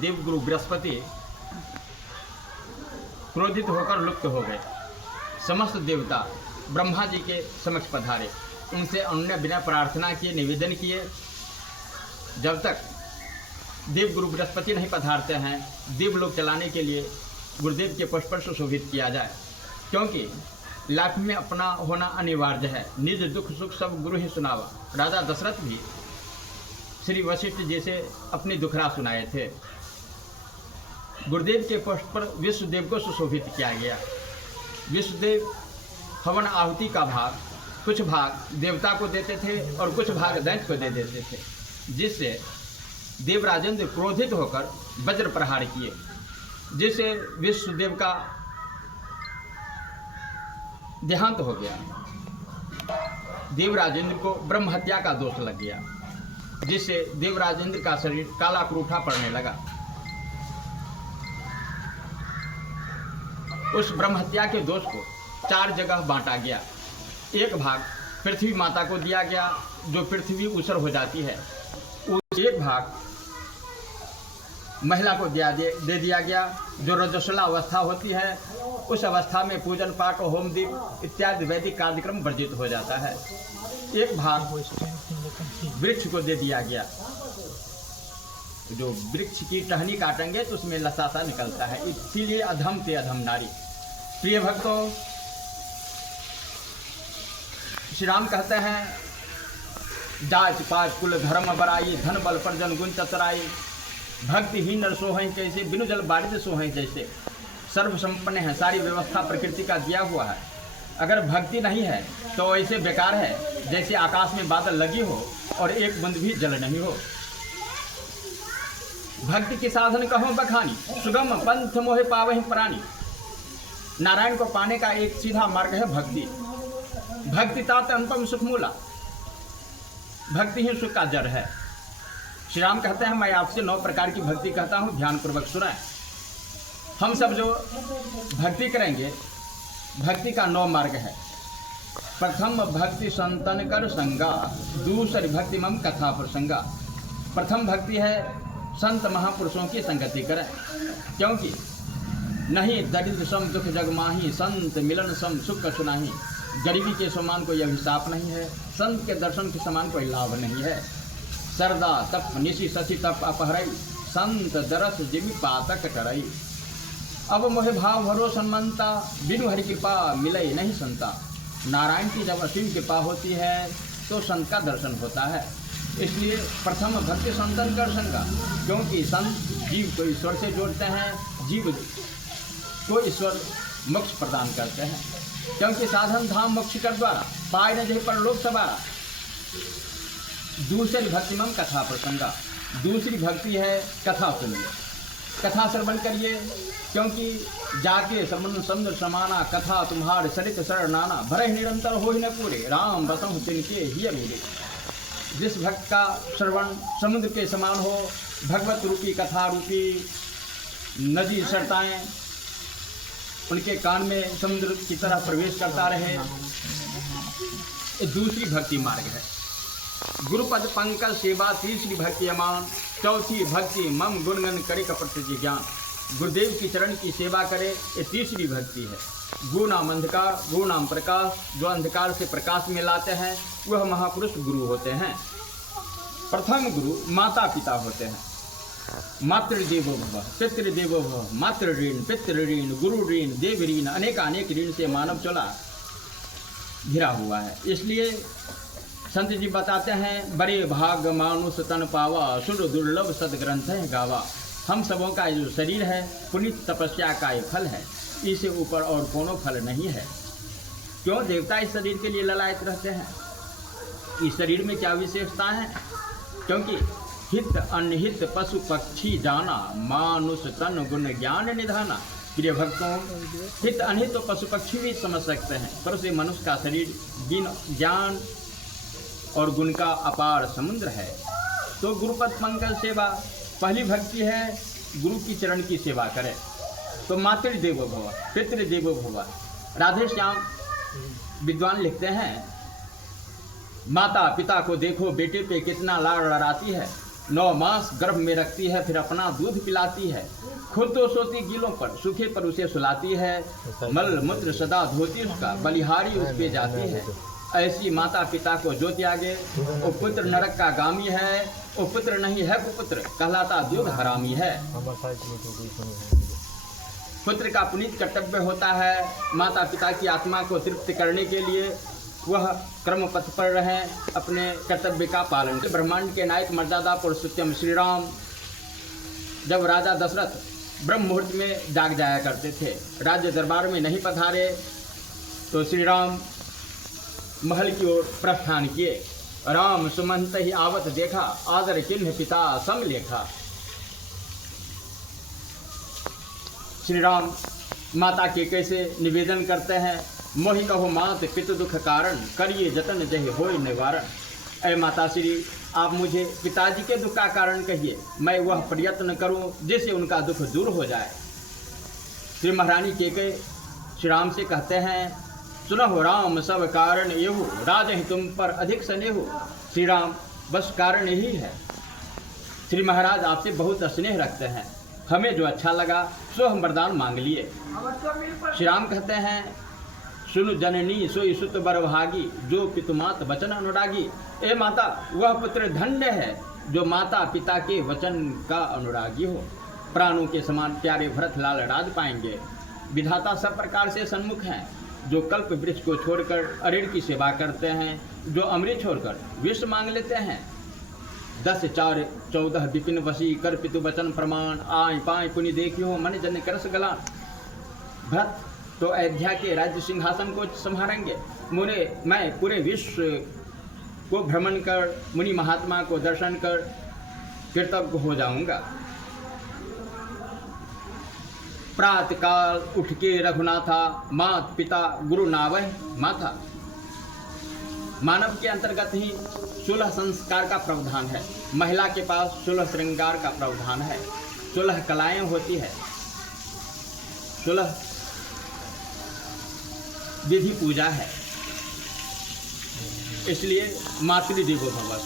देवगुरु बृहस्पति क्रोधित होकर लुप्त हो गए। समस्त देवता ब्रह्मा जी के समक्ष पधारे, उनसे उन्होंने बिना प्रार्थना किए निवेदन किए, जब तक देवगुरु बृहस्पति नहीं पधारते हैं देवलोक चलाने के लिए गुरुदेव के पुष्प पर सुशोभित किया जाए, क्योंकि लाख में अपना होना अनिवार्य है। निज दुख सुख सब गुरु ही सुनावा। राजा दशरथ भी श्री वशिष्ठ जी से अपनी दुखरा सुनाए थे। गुरुदेव के पुष्प पर विश्वदेव को सुशोभित किया गया। विश्वदेव हवन आहुति का भाग कुछ भाग देवता को देते थे और कुछ भाग दैत्य को दे देते थे, जिससे देवराजेंद्र क्रोधित होकर वज्र प्रहार किए, जिससे विश्वदेव का देहांत हो गया। देवराजेंद्र को ब्रह्म हत्या का दोष लग गया, जिससे देवराजेंद्र का शरीर काला क्रूठा पड़ने लगा। उस ब्रह्म हत्या के दोष को 4 जगह बांटा गया। एक भाग पृथ्वी माता को दिया गया, जो पृथ्वी ऊसर हो जाती है। एक भाग महिला को दे दिया गया, जो रजस्वला अवस्था होती है। उस अवस्था में पूजन पाठ और होम दीप इत्यादि वैदिक कार्यक्रम वर्जित हो जाता है। एक भाग वृक्ष को दे दिया गया, जो वृक्ष की टहनी काटेंगे तो उसमें लसासा निकलता है, इसीलिए अधम से अधम नारी। प्रिय भक्तों, श्री राम कहते हैं, जाति पात कुल धर्म बराई, धन बल पर जन गुण चतराई, भक्तिहीन नर सोहें कैसे, बिनु जल बारिश सोहें जैसे। सर्व संपन्न है, सारी व्यवस्था प्रकृति का दिया हुआ है। अगर भक्ति नहीं है तो ऐसे बेकार है जैसे आकाश में बादल लगी हो और एक बूंद भी जल नहीं हो। भक्ति के साधन कहो बखानी, सुगम पंथ मोहे पावहि प्राणी। नारायण को पाने का एक सीधा मार्ग है भक्ति। भक्ति तात अनुपम सुख मूला, भक्ति ही सुख का जड़ है। श्री राम कहते हैं, मैं आपसे 9 प्रकार की भक्ति कहता हूँ, ध्यानपूर्वक सुनाएं। हम सब जो भक्ति करेंगे, भक्ति का 9 मार्ग है। प्रथम भक्ति संतन कर संगा, दूसरी भक्ति मम कथा प्रसंगा। प्रथम भक्ति है संत महापुरुषों की संगति करें, क्योंकि नहीं दरिद्र सम दुख जग माही, संत मिलन सम सुख कछु नाही। गरीबी के समान कोई अभिशाप नहीं है, संत के दर्शन के समान कोई लाभ नहीं है। सरदा तप निशि शशि तप अपहरई, संत दरस जिमि पातक करई। अब मोहे भाव भरो सन्मंता, बिनु हरि कृपा मिलई नहीं संता। नारायण की जब असीम कृपा होती है तो संत का दर्शन होता है। इसलिए प्रथम भक्ति संतन कर संगा, क्योंकि संत जीव को ईश्वर से जोड़ते हैं, जीव को ईश्वर मोक्ष प्रदान करते हैं। क्योंकि साधन धाम मोक्ष कर द्वारा, पाए न जहि पर लोक सवारा। दूसरी भक्ति मम कथा प्रसंगा, दूसरी भक्ति है कथा सुनिए, कथा श्रवण करिए, क्योंकि जाके समन समुद्र समाना, कथा तुम्हारे सरित शरण नाना। भरे निरंतर हो ही न पूरे, राम बसहु तिनके हिय रूरे। जिस भक्त का श्रवण समुद्र के समान हो, भगवत रूपी कथा रूपी नदी सरताएं उनके कान में समुद्र की तरह प्रवेश करता रहे, ये दूसरी भक्ति मार्ग है। गुरुपद पंकज सेवा तीसरी भक्ति अमान, चौथी भक्ति मम गुणगन करे कपट ज्ञान। गुरुदेव की चरण की सेवा करे, ये तीसरी भक्ति है। गुरु नाम अंधकार, गुरु नाम प्रकाश। जो अंधकार से प्रकाश में लाते हैं वह महापुरुष गुरु होते हैं। प्रथम गुरु माता पिता होते हैं। मातृदेवो भव, पितृदेवो भव। मातृ ऋण, पितृ ऋण, गुरु ऋण, देव ऋण, अनेक ऋण से मानव चला घिरा हुआ है। इसलिए संत जी बताते हैं, बड़े भाग मानुष तन पावा, सुर दुर्लभ सदग्रंथ है गावा। हम सबों का जो शरीर है पुनित तपस्या का ये फल है, इससे ऊपर और कोनो फल नहीं है। क्यों देवता इस शरीर के लिए ललायत रहते हैं? इस शरीर में क्या विशेषता है? क्योंकि हित अनहित पशु पक्षी जाना, मानुष तन गुण ज्ञान निधाना। प्रिय भक्तों, हित अनहित तो पशु पक्षी भी समझ सकते हैं, पर उसे मनुष्य का शरीर ज्ञान और गुण का अपार समुद्र है। तो गुरुपद पंकज सेवा पहली भक्ति है, गुरु की चरण की सेवा करें। तो मातृदेवो भव, पितृदेवो भव। राधे श्याम विद्वान लिखते हैं, माता पिता को देखो बेटे पे कितना लाड़ लड़ाती है, 9 मास गर्भ में रखती है, फिर अपना दूध पिलाती है। खुद तो सोती गीलों पर, सूखे पर उसे सुलाती है। मल मूत्र सदा धोती उसका, बलिहारी उस पे जाती है। ऐसी माता पिता को जो त्यागे, वो पुत्र नरक का गामी है। वो पुत्र नहीं है कुपुत्र, कहलाता दूध हरामी है। पुत्र का पुनीत कर्तव्य होता है माता पिता की आत्मा को तृप्त करने के लिए वह कर्म पथ पर रहें, अपने कर्तव्य का पालन। ब्रह्मांड के नायक मर्यादा पुरुषोत्तम श्री राम जब राजा दशरथ ब्रह्म मुहूर्त में जाग जाया करते थे, राज्य दरबार में नहीं पधारे, तो श्री राम महल की ओर प्रस्थान किए। राम सुमंत ही आवत देखा, आदर किन्ह पिता संग लेखा। श्री राम माता के कैसे निवेदन करते हैं, मोहि कहो मात पितु दुख कारण, करिए जतन जहि होय निवारण। ऐ माता श्री, आप मुझे पिताजी के दुख का कारण कहिए, मैं वह प्रयत्न करूं जिससे उनका दुख दूर हो जाए। श्री महारानी केकई श्री राम से कहते हैं, सुनहो राम सब कारण येहु, राजहि तुम पर अधिक स्नेहु। श्री राम, बस कारण यही है। श्री महाराज आपसे बहुत स्नेह रखते हैं, हमें जो अच्छा लगा सो हम वरदान मांग लिए। श्री राम कहते हैं, सुनु जननी सोई सुत बरभागी, जो पितुमात वचन अनुरागी। ए माता, वह पुत्र धन्य है जो माता पिता के वचन का अनुरागी हो। प्राणों के समान प्यारे भरत लाल राज पाएंगे। विधाता सब प्रकार से सन्मुख हैं, जो कल्प वृक्ष को छोड़कर अरिण की सेवा करते हैं, जो अमृत छोड़कर विष मांग लेते हैं। 10 4 14 विपिन वसी, कर पितु वचन प्रमाण, आय पाए पुनि देखियो, मन जन करस गलान। भरत तो अयोध्या के राज्य सिंहासन को संभालेंगे, मैं पूरे विश्व को भ्रमण कर मुनि महात्मा को दर्शन कर कृतज्ञ हो जाऊंगा। प्रातः काल उठ के रघुनाथा, मात पिता गुरु नावह माथा। मानव के अंतर्गत ही 16 संस्कार का प्रावधान है। महिला के पास 16 श्रृंगार का प्रावधान है, 16 कलाएं होती है, 16 विधि पूजा है। इसलिए मातृदेवो भव।